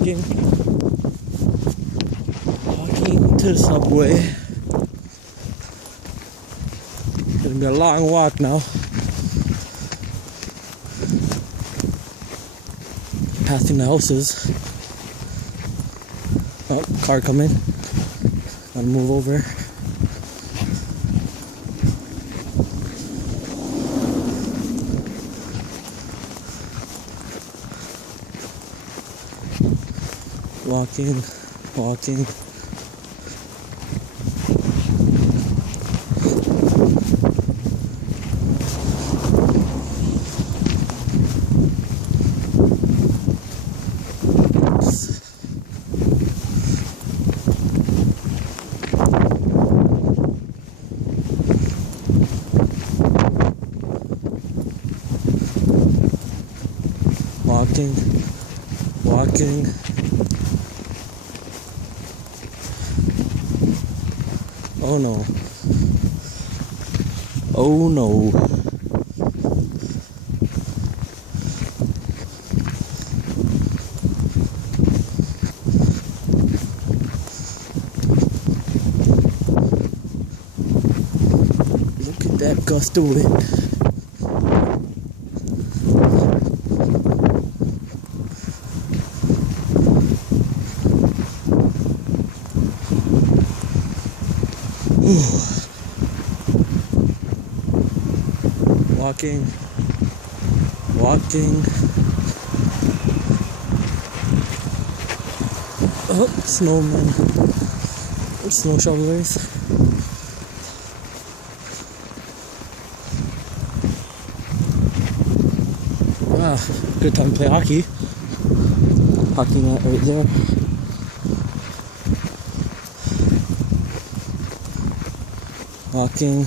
walking to the subway. Gonna be a long walk now. Passing the houses. Oh, car coming. Gotta move over. Walking. Walking. Walking. Oh no. Oh no. Look at that gust of wind. Walking. Oh, snowman. Snow shovelers. Good time to play hockey. Hockey net right there. Walking.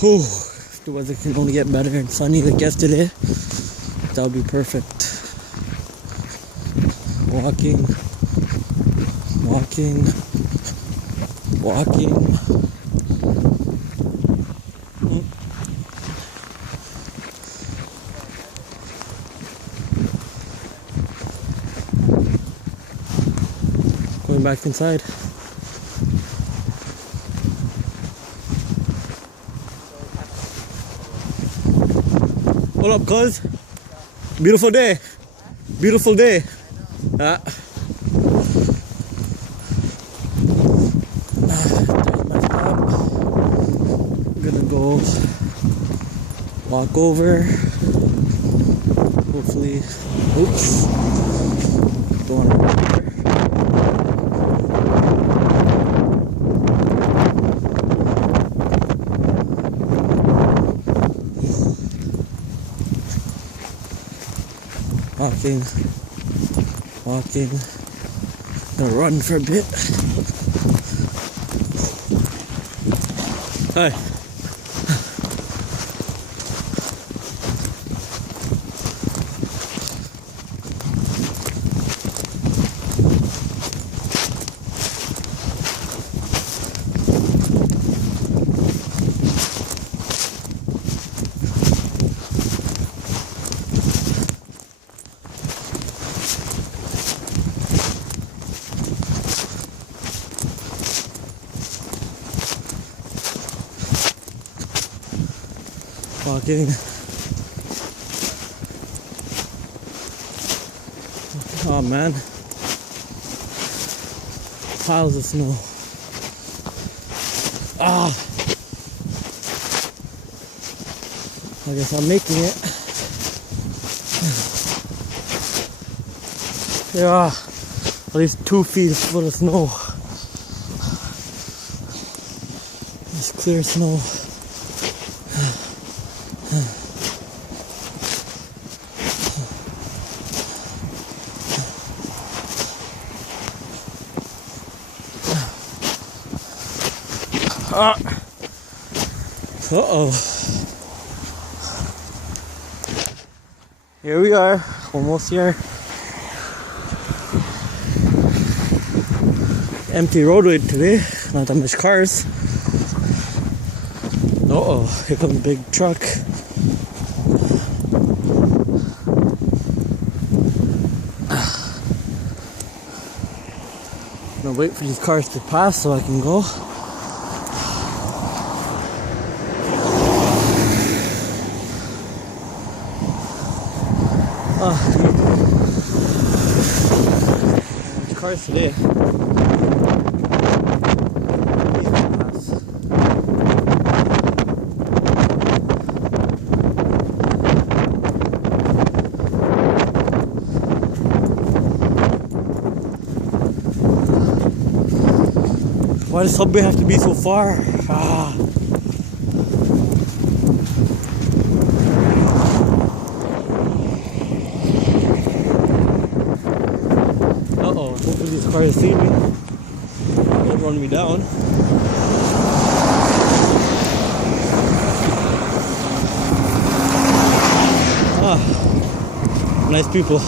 Whew. If the weather can only get better and sunny like yesterday, that would be perfect. Walking. Going back inside. What up, cuz? Beautiful day. Beautiful day. I'm gonna go walk over. Hopefully. Oops. Going over. Walking, gonna run for a bit. Hi. Walking. Oh man, piles of snow. I guess I'm making it. Yeah, at least 2 feet full of snow. It's clear snow. Uh-oh. Here we are, almost here. Empty roadway today, not that much cars. Uh-oh, here comes a big truck. I'm gonna wait for these cars to pass so I can go. There's cars today. Why does subway have to be so far? Uh-oh, hopefully these cars see me. Don't run me down. Nice people.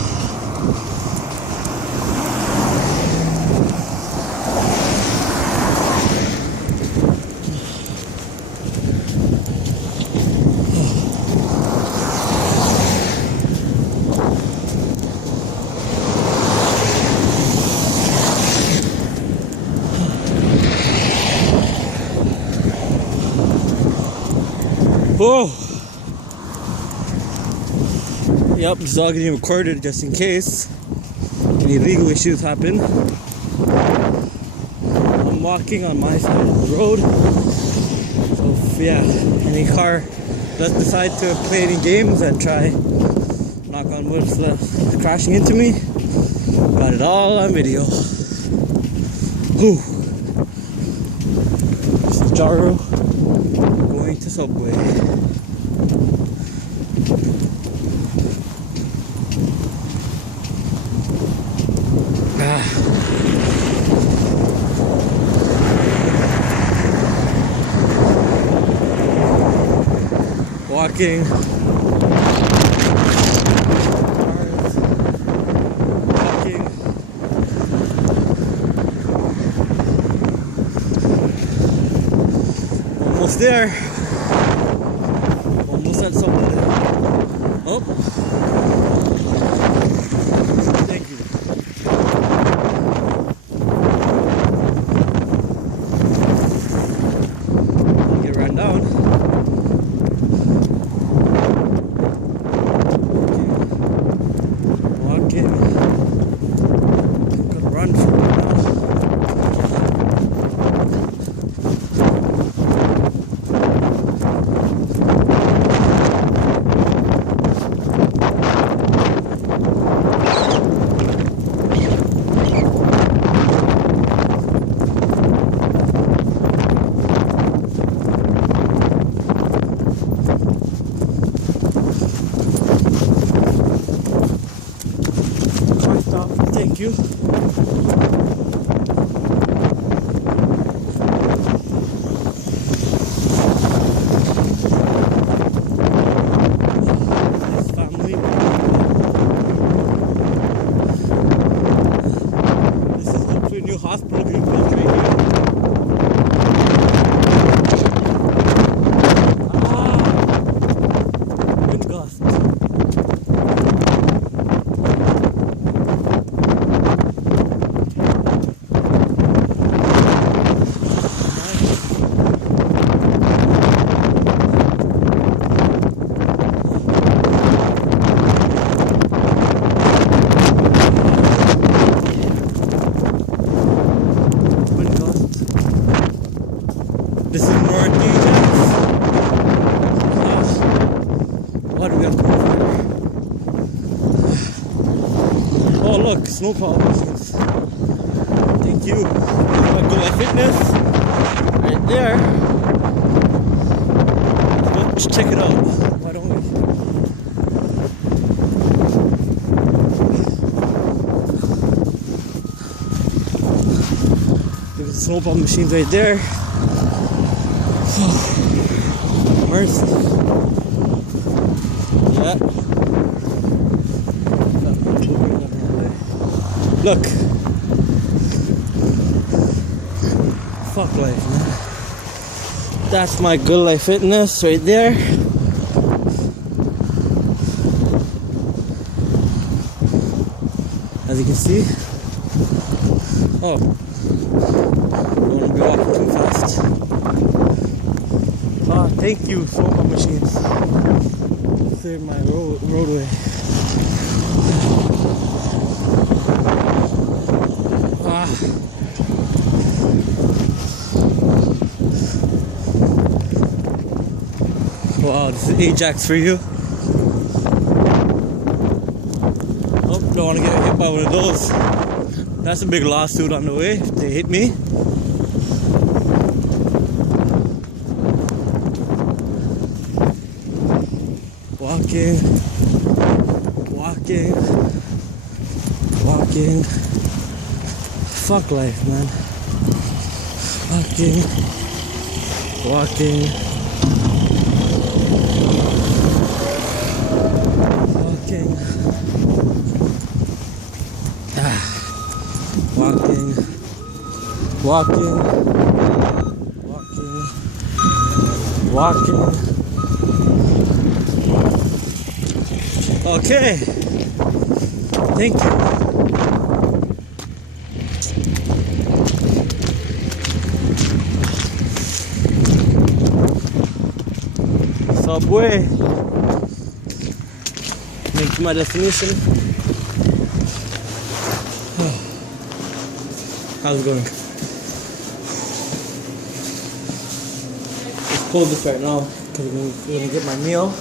Oh! Yep, this is all getting recorded just in case any legal issues happen. I'm walking on my side of the road. So if, yeah, any car does decide to play any games and try, knock on wood, crashing into me, got it all on video. Whew. This is Jaro going to Subway. Walking. Walking. Almost there. Almost at something. Oh. Thank you. Get run down. Walking. I'm gonna run for it now. Thank you. Nice family. This is hopefully a new hospital being built right here. Wind gust. This is more dangerous. What do we have to do here? Oh look, snowplow machines. Thank you. Go My Fitness. Right there. Let's check it out. Why don't we? There's the snowplow machines right there. Mercy. Yeah. Look. Fuck life, man. That's my Good Life Fitness right there. As you can see. Oh. Don't want to be walking too fast. Ah, thank you, foam machines. Cleared my roadway. Ah. Wow, this is Ajax for you. Oh, don't want to get hit by one of those. That's a big lawsuit on the way if they hit me. Walking. Fuck life, man. Walking. Walking. Walking. Okay. Thank you. Subway. Make my destination. How's it going? Let's close this right now because we're gonna get my meal.